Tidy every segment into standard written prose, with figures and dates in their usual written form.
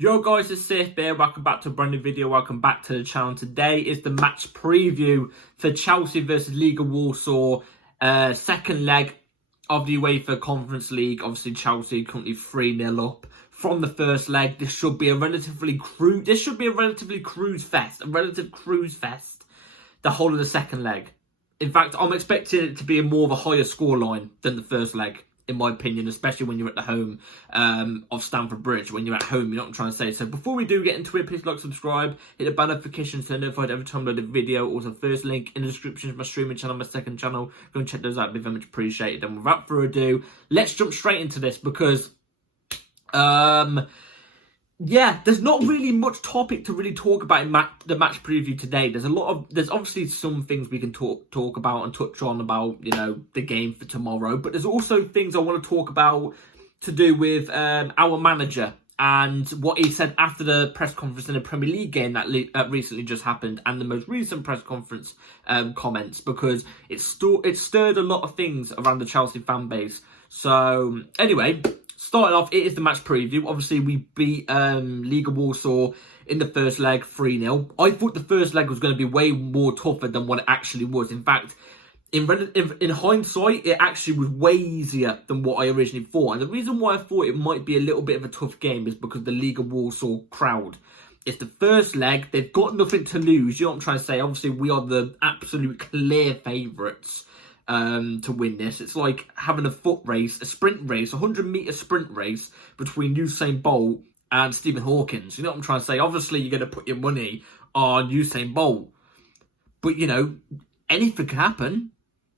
Yo guys, it's Sif here. Welcome back to a brand new video. Welcome back to the channel. Today is the match preview for Chelsea versus Legia Warsaw. Second leg of the UEFA Conference League. Obviously Chelsea currently 3-0 up from the first leg. This should be a relative cruise fest. The whole of the second leg. In fact, I'm expecting it to be more of a higher scoreline than the first leg, in my opinion, especially when you're at the home of Stamford Bridge. When you're at home, you know what I'm trying to say. So before we do get into it, please like, subscribe, hit the bell notification so you're notified every time I upload a video. Also, first link in the description is my streaming channel, my second channel. Go and check those out, it'd be very much appreciated. And without further ado, let's jump straight into this because yeah, there's not really much topic to really talk about in the match preview today. There's obviously some things we can talk about and touch on about, you know, the game for tomorrow. But there's also things I want to talk about to do with our manager and what he said after the press conference in the Premier League game that recently just happened, and the most recent press conference comments, because it stirred a lot of things around the Chelsea fan base. So anyway, starting off, it is the match preview. Obviously, we beat Legia Warsaw in the first leg 3-0. I thought the first leg was going to be way more tougher than what it actually was. In fact, in hindsight, it actually was way easier than what I originally thought. And the reason why I thought it might be a little bit of a tough game is because the Legia Warsaw crowd. It's the first leg. They've got nothing to lose. You know what I'm trying to say? Obviously, we are the absolute clear favourites to win this. It's like having a foot race, a sprint race, 100-metre sprint race between Usain Bolt and Stephen Hawkins. You know what I'm trying to say? Obviously, you're going to put your money on Usain Bolt. But, you know, anything could happen.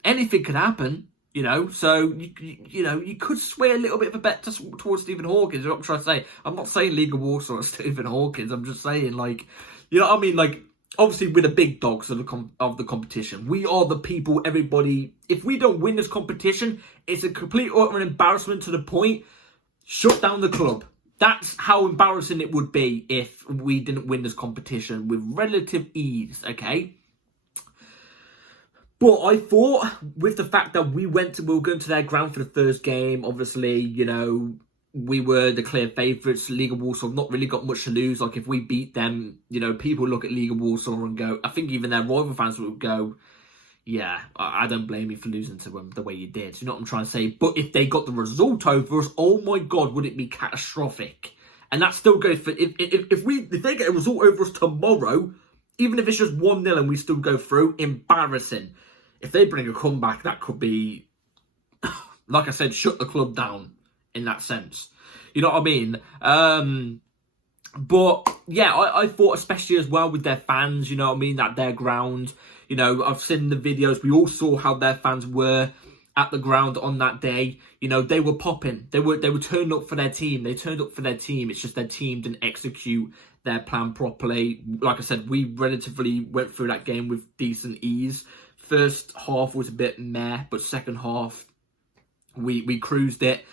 Anything could happen, you know. So, you know, you could sway a little bit of a bet towards Stephen Hawkins. You know what I'm trying to say? I'm not saying Legia Warsaw or Stephen Hawkins. I'm just saying, like, you know what I mean? Like, obviously, we're the big dogs of the competition. We are the people, everybody. If we don't win this competition, it's a complete utter embarrassment to the point, shut down the club. That's how embarrassing it would be if we didn't win this competition with relative ease, okay? But I thought, with the fact that we were going to their ground for the first game, obviously, you know, we were the clear favourites. Legia Warsaw have not really got much to lose. Like, if we beat them, you know, people look at Legia Warsaw and go, I think even their rival fans would go, yeah, I don't blame you for losing to them the way you did. You know what I'm trying to say? But if they got the result over us, oh my God, would it be catastrophic? And that still goes for, if they get a result over us tomorrow, even if it's just 1-0 and we still go through, embarrassing. If they bring a comeback, that could be, like I said, shut the club down. In that sense, you know what I mean? But yeah, I thought, especially as well with their fans, you know what I mean, at their ground. You know, I've seen the videos. We all saw how their fans were at the ground on that day. You know, they were popping. They were turned up for their team. They turned up for their team. It's just their team didn't execute their plan properly. Like I said, we relatively went through that game with decent ease. First half was a bit meh, but second half we cruised it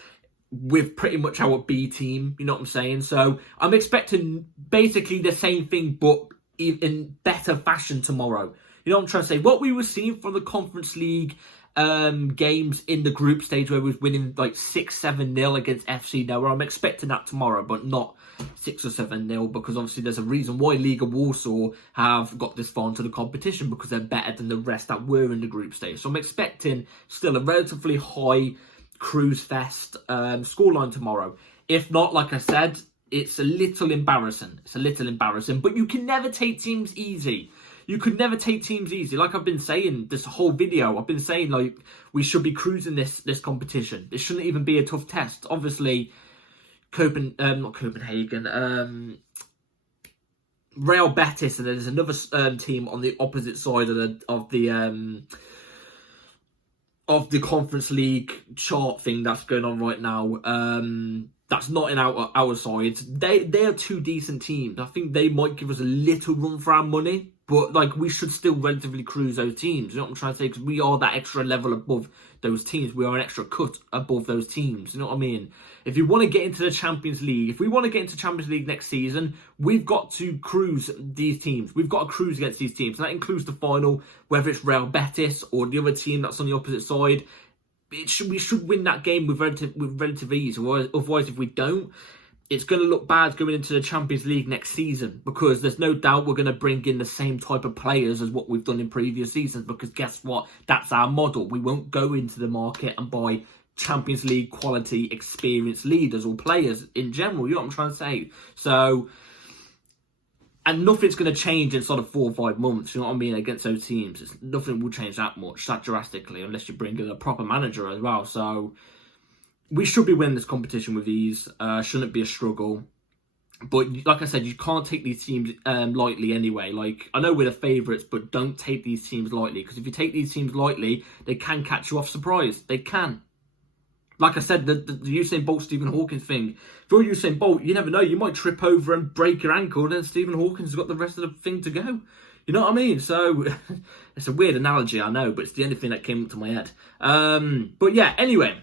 with pretty much our B team, you know what I'm saying? So I'm expecting basically the same thing, but in better fashion tomorrow. You know what I'm trying to say? What we were seeing from the Conference League games in the group stage, where we was winning like 6-7-0 against FC Noah, I'm expecting that tomorrow, but not 6 or 7-0, because obviously there's a reason why Legia Warsaw have got this far into the competition, because they're better than the rest that were in the group stage. So I'm expecting still a relatively high cruise fest scoreline tomorrow. If not, like I said, it's a little embarrassing. But you can never take teams easy. You could never take teams easy. Like I've been saying this whole video, I've been saying, like, we should be cruising this competition. It shouldn't even be a tough test. Obviously, not Copenhagen, Real Betis, and there's another team on the opposite side of the Conference League chart thing that's going on right now. That's not in our side. They are two decent teams. I think they might give us a little run for our money, but like, we should still relatively cruise those teams. You know what I'm trying to say? Because we are that extra level above those teams. We are an extra cut above those teams. You know what I mean? If you want to get into the Champions League, if we want to get into Champions League next season, we've got to cruise these teams. We've got to cruise against these teams. And that includes the final, whether it's Real Betis or the other team that's on the opposite side. We should win that game with relative ease. Otherwise, if we don't, it's going to look bad going into the Champions League next season, because there's no doubt we're going to bring in the same type of players as what we've done in previous seasons, because guess what? That's our model. We won't go into the market and buy Champions League quality experienced leaders or players in general. You know what I'm trying to say? So, and nothing's going to change in sort of 4 or 5 months, you know what I mean, against those teams. Nothing will change that much, that drastically, unless you bring in a proper manager as well. So we should be winning this competition with ease. Shouldn't be a struggle. But like I said, you can't take these teams lightly anyway. Like, I know we're the favourites, but don't take these teams lightly. Because if you take these teams lightly, they can catch you off surprise. They can. Like I said, the Usain Bolt, Stephen Hawkins thing. If you're Usain Bolt, you never know. You might trip over and break your ankle, and then Stephen Hawkins has got the rest of the thing to go. You know what I mean? So, it's a weird analogy, I know, but it's the only thing that came up to my head. But yeah, anyway,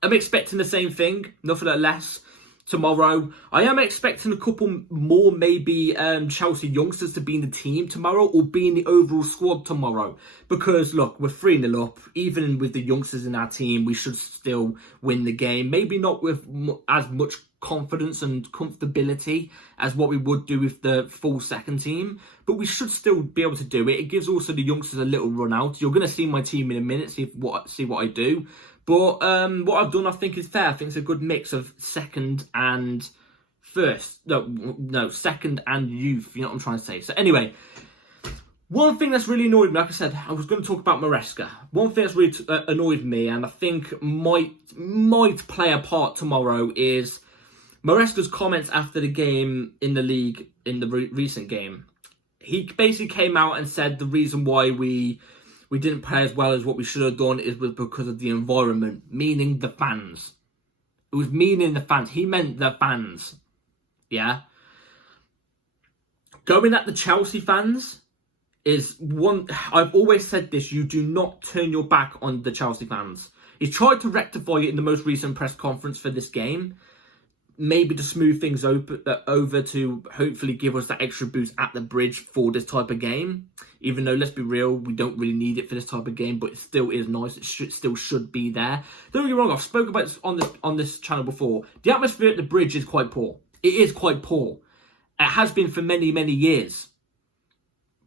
I'm expecting the same thing, nothing less. Tomorrow, I am expecting a couple more, maybe Chelsea youngsters to be in the team tomorrow, or be in the overall squad tomorrow. Because look, we're 3-0 up. Even with the youngsters in our team, we should still win the game. Maybe not with as much confidence and comfortability as what we would do with the full second team, but we should still be able to do it. It gives also the youngsters a little run out. You're going to see my team in a minute, see what I do. But what I've done, I think, is fair. I think it's a good mix of second and first. No, second and youth. You know what I'm trying to say. So anyway, one thing that's really annoyed me, like I said, I was going to talk about Maresca. One thing that's really annoyed me, and I think might play a part tomorrow, is Maresca's comments after the game in the league, in the recent game. He basically came out and said the reason why we didn't play as well as what we should have done was because of the environment, meaning the fans. It was meaning the fans. He meant the fans. Yeah? Going at the Chelsea fans is one... I've always said this, you do not turn your back on the Chelsea fans. He tried to rectify it in the most recent press conference for this game. Maybe to smooth things over to hopefully give us that extra boost at the bridge for this type of game. Even though, let's be real, we don't really need it for this type of game, but it still is nice. It still should be there. Don't get me wrong, I've spoken about this on this channel before. The atmosphere at the bridge is quite poor. It is quite poor. It has been for many, many years.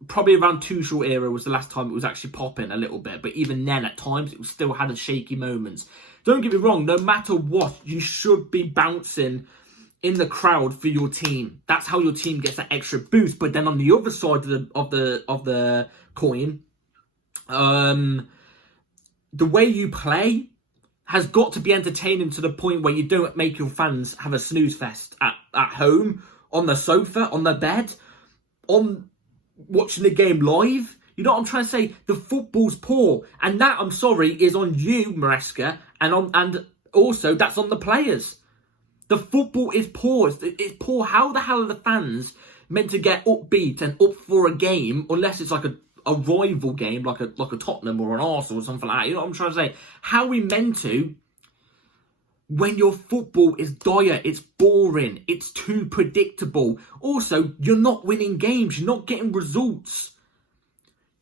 Probably around Tuchel era was the last time it was actually popping a little bit. But even then, at times, it still had a shaky moments. Don't get me wrong, no matter what, you should be bouncing in the crowd for your team. That's how your team gets that extra boost. But then on the other side of the coin, the way you play has got to be entertaining to the point where you don't make your fans have a snooze fest at home, on the sofa, on the bed, on watching the game live. You know what I'm trying to say? The football's poor, and that, I'm sorry, is on you, Maresca, and also that's on the players. The football is poor. It's poor. How the hell are the fans meant to get upbeat and up for a game unless it's like a rival game, like a Tottenham or an Arsenal or something like that? You know what I'm trying to say? How are we meant to when your football is dire? It's boring. It's too predictable. Also, you're not winning games. You're not getting results.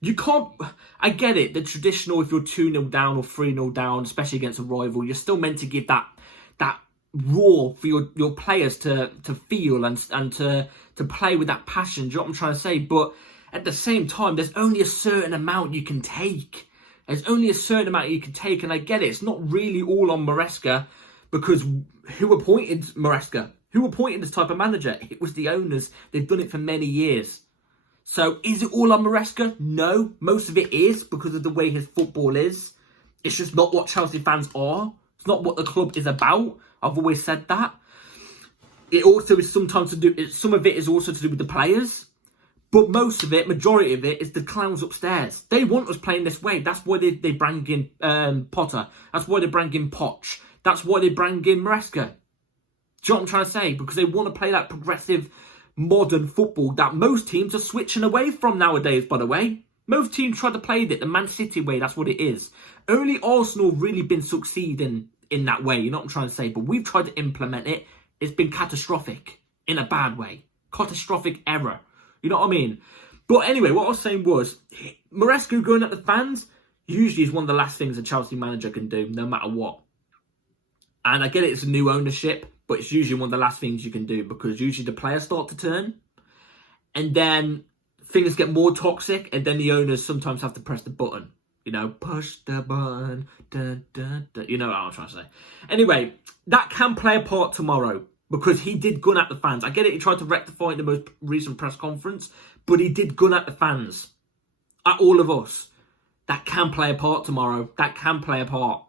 You can't... I get it. The traditional, if you're 2-0 down or 3-0 down, especially against a rival, you're still meant to give that raw for your players to feel and to play with that passion. Do you know what I'm trying to say? But at the same time, there's only a certain amount you can take. There's only a certain amount you can take, and I get it. It's not really all on Maresca, because who appointed Maresca? Who appointed this type of manager? It was the owners. They've done it for many years. So is it all on Maresca? No. Most of it is because of the way his football is. It's just not what Chelsea fans are. It's not what the club is about. I've always said that. It also is sometimes to do... Some of it is also to do with the players. But most of it, majority of it, is the clowns upstairs. They want us playing this way. That's why they bring in Potter. That's why they bring in Poch. That's why they bring in Maresca. Do you know what I'm trying to say? Because they want to play that progressive, modern football that most teams are switching away from nowadays, by the way. Most teams try to play it the Man City way. That's what it is. Only Arsenal really been succeeding in that way. You know what I'm trying to say? But we've tried to implement it. It's been catastrophic in a bad way. Catastrophic error. You know what I mean? But anyway, what I was saying was, Maresca going at the fans usually is one of the last things a Chelsea manager can do, no matter what. And I get it, it's a new ownership. but it's usually one of the last things you can do, because usually the players start to turn, and then things get more toxic, and then the owners sometimes have to press the button. You know, push the button, dun, dun, dun. You know what I'm trying to say. Anyway, that can play a part tomorrow, because he did gun at the fans. I get it, he tried to rectify it in the most recent press conference, but he did gun at the fans, at all of us. That can play a part tomorrow. That can play a part.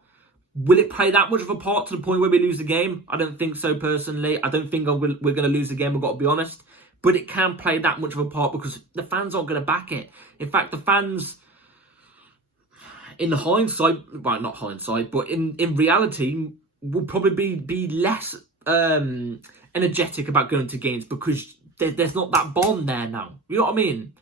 Will it play that much of a part to the point where we lose the game? I don't think so, personally. I don't think we're going to lose the game, I've got to be honest. But it can play that much of a part, because the fans aren't going to back it. In fact, the fans, in hindsight, well, not hindsight, but in reality, will probably be less energetic about going to games, because there's not that bond there now. You know what I mean?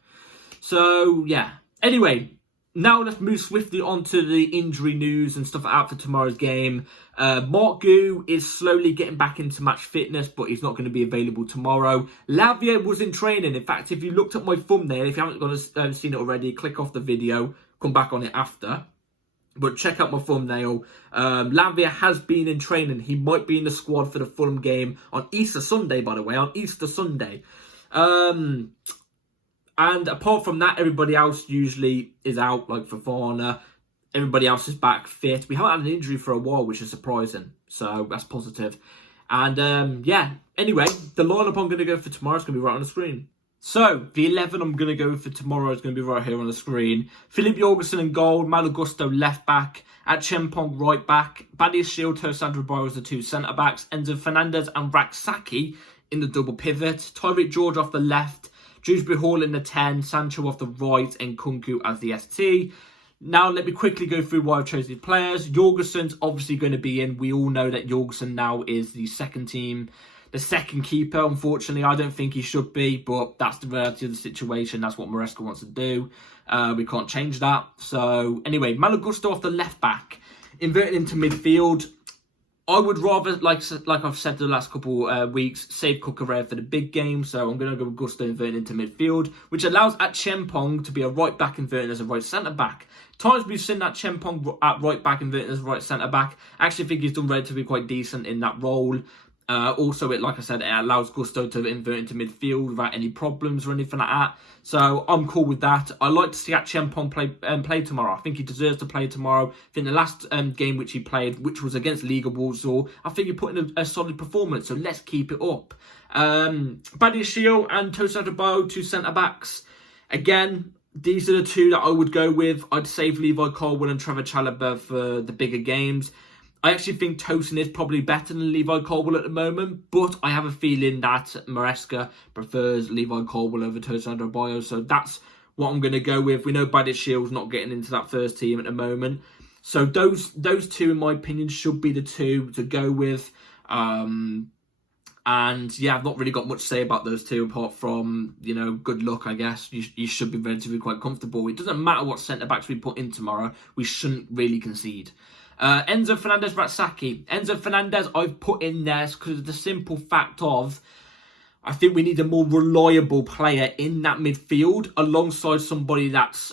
So, yeah. Anyway, now let's move swiftly on to the injury news and stuff out for tomorrow's game. Mark Gu is slowly getting back into match fitness, but he's not going to be available tomorrow. Lavia was in training. In fact, if you looked at my thumbnail, if you haven't seen it already, click off the video, come back on it after. But check out my thumbnail. Lavia has been in training. He might be in the squad for the Fulham game on Easter Sunday, by the way, on Easter Sunday. And apart from that, everybody else usually is out, like Fofana. Everybody else is back fit. We haven't had an injury for a while, which is surprising. So that's positive. And yeah, anyway, the lineup I'm going to go for tomorrow is going to be right on the screen. So, the 11 I'm going to go for tomorrow is going to be right here on the screen. Philip Jorgensen in goal, Malo Gusto left back, Chempong right back, Badiashile, Sandro Boyle as the two centre-backs, Enzo Fernandez and Raksaki in the double pivot, Tyreek George off the left, Dewsbury Hall in the 10, Sancho off the right, and Kunku as the ST. Now, let me quickly go through why I've chosen these players. Jorgensen's obviously going to be in. We all know that Jorgensen now is the second keeper. Unfortunately, I don't think he should be, but that's the reality of the situation. That's what Maresca wants to do. We can't change that. So, anyway, Malo Gusto off the left back, inverted into midfield. I would rather, like I've said the last couple weeks, save Cucurella for the big game. So I'm going to go with Gusto inverting into midfield, which allows Chempong to be a right back inverting as a right centre back. Times we've seen that Chempong at right back inverting as a right centre back. I actually think he's done relatively quite decent in that role. Also, like I said, it allows Gusto to invert into midfield without any problems or anything like that. So I'm cool with that. I like to see Chempong play tomorrow. I think he deserves to play tomorrow. I think the last game which he played, which was against Legia Warsaw, I think he put in a solid performance. So let's keep it up. Badiashile and Sandro Boyle, two centre backs. Again, these are the two that I would go with. I'd save Levi Colwill and Trevor Chalobah for the bigger games. I actually think Tosin is probably better than Levi Colwill at the moment, but I have a feeling that Maresca prefers Levi Colwill over Sandro Boyle, so that's what I'm going to go with. We know Badiashile's not getting into that first team at the moment, so those two, in my opinion, should be the two to go with. And yeah, I've not really got much to say about those two apart from, you know, good luck, I guess. You should be relatively quite comfortable. It doesn't matter what centre-backs we put in tomorrow. We shouldn't really concede. Enzo Fernandez, Raksaki. Enzo Fernandez I've put in there because of the simple fact of I think we need a more reliable player in that midfield alongside somebody that's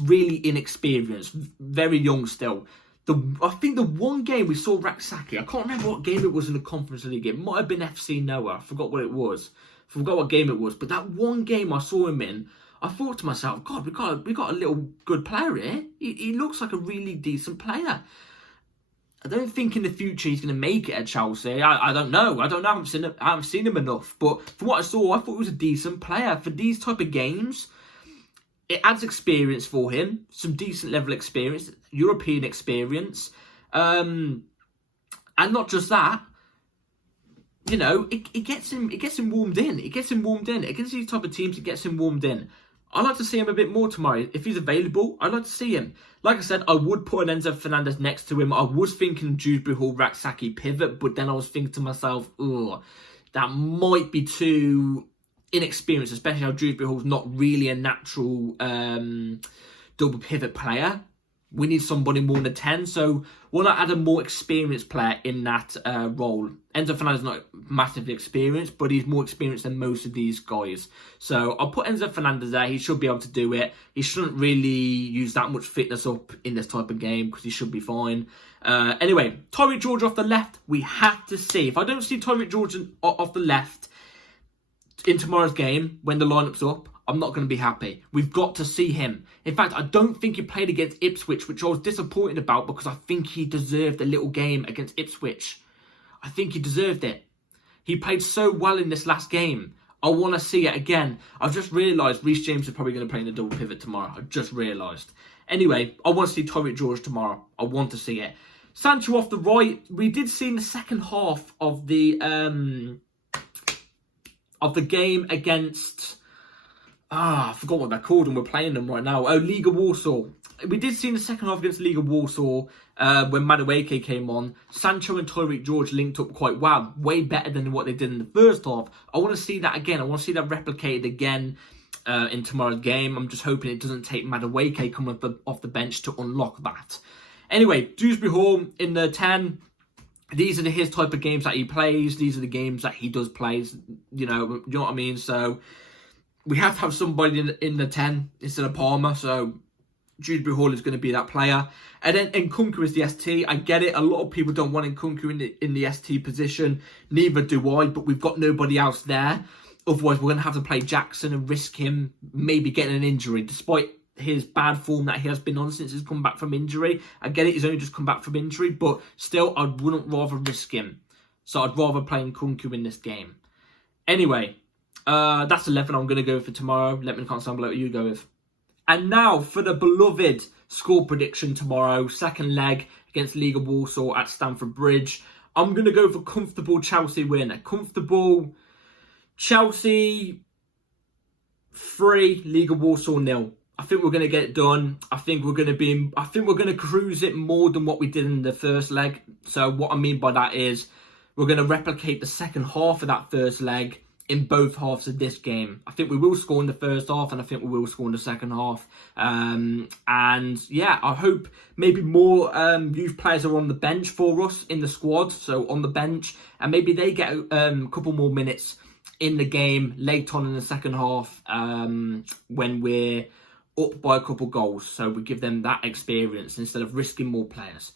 really inexperienced, very young still. I think the one game we saw Raksaki, I can't remember what game it was in the Conference League. It might have been FC Noah. I forgot what it was. I forgot what game it was. But that one game I saw him in, I thought to myself, God, we got a little good player here. He looks like a really decent player. I don't think in the future he's going to make it at Chelsea. I don't know. I haven't seen him enough. But from what I saw, I thought he was a decent player. For these type of games, it adds experience for him. Some decent level experience. European experience. And not just that. You know, it gets him warmed in. Against these type of teams, it gets him warmed in. I'd like to see him a bit more tomorrow. If he's available, I'd like to see him. Like I said, I would put an Enzo Fernandez next to him. I was thinking Dewsbury Hall, Raksaki pivot, but then I was thinking to myself, that might be too inexperienced, especially how Dewsbury Hall's not really a natural double pivot player. We need somebody more than a 10, so why not add a more experienced player in that role? Enzo Fernandez is not massively experienced, but he's more experienced than most of these guys. So I'll put Enzo Fernandez there. He should be able to do it. He shouldn't really use that much fitness up in this type of game because he should be fine. Anyway, Tyreek George off the left, we have to see. If I don't see Tyreek George off the left in tomorrow's game, when the lineup's up, I'm not going to be happy. We've got to see him. In fact, I don't think he played against Ipswich, which I was disappointed about because I think he deserved a little game against Ipswich. I think he deserved it. He played so well in this last game. I want to see it again. I've just realised Reece James is probably going to play in the double pivot tomorrow. I've just realised. Anyway, I want to see Tyreek George tomorrow. I want to see it. Sancho off the right. We did see in the second half of the game against... I forgot what they're called and we're playing them right now. Oh, Legia Warsaw. We did see in the second half against Legia Warsaw when Maresca came on, Sancho and Tyreek George linked up quite well. Way better than what they did in the first half. I want to see that again. I want to see that replicated again in tomorrow's game. I'm just hoping it doesn't take Maresca coming off the bench to unlock that. Anyway, Dewsbury Hall in the 10. These are his type of games that he plays. These are the games that he does play. You know what I mean? So... we have to have somebody in the 10 instead of Palmer, so Dewsbury Hall is going to be that player. And then Nkunku is the ST. I get it, a lot of people don't want Nkunku in the ST position. Neither do I, but we've got nobody else there. Otherwise, we're going to have to play Jackson and risk him maybe getting an injury, despite his bad form that he has been on since he's come back from injury. I get it, he's only just come back from injury, but still, I wouldn't rather risk him. So I'd rather play Nkunku in this game. Anyway... that's 11 I'm going to go for tomorrow. Let me comment down below what you go with. And now for the beloved score prediction tomorrow. Second leg against Legia Warsaw at Stamford Bridge. I'm going to go for comfortable Chelsea win. A comfortable Chelsea 3, Legia Warsaw 0. I think we're going to get it done. I think we're going to cruise it more than what we did in the first leg. So what I mean by that is we're going to replicate the second half of that first leg in both halves of this game. I think we will score in the first half and I think we will score in the second half. And yeah, I hope maybe more youth players are on the bench for us in the squad. So on the bench, and maybe they get a couple more minutes in the game late on in the second half when we're up by a couple goals. So we give them that experience instead of risking more players.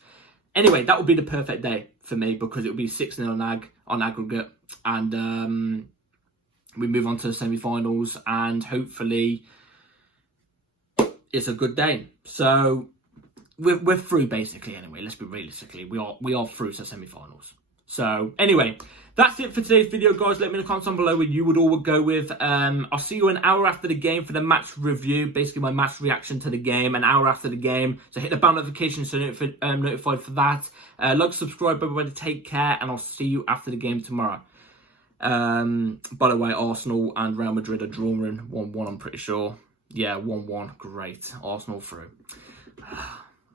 Anyway, that would be the perfect day for me because it would be 6-0 on aggregate. And we move on to the semi-finals and hopefully it's a good day. So we're through basically anyway. Let's be realistically. We are through to semi-finals. So anyway, that's it for today's video, guys. Let me know in the comments down below what you would all go with. I'll see you an hour after the game for the match review. Basically my match reaction to the game, an hour after the game. So hit the bell notification so you're notified for that. Like, subscribe, everybody. Take care and I'll see you after the game tomorrow. By the way, Arsenal and Real Madrid are drawing 1-1, I'm pretty sure. Yeah, 1-1. Great. Arsenal through.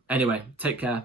Anyway, take care.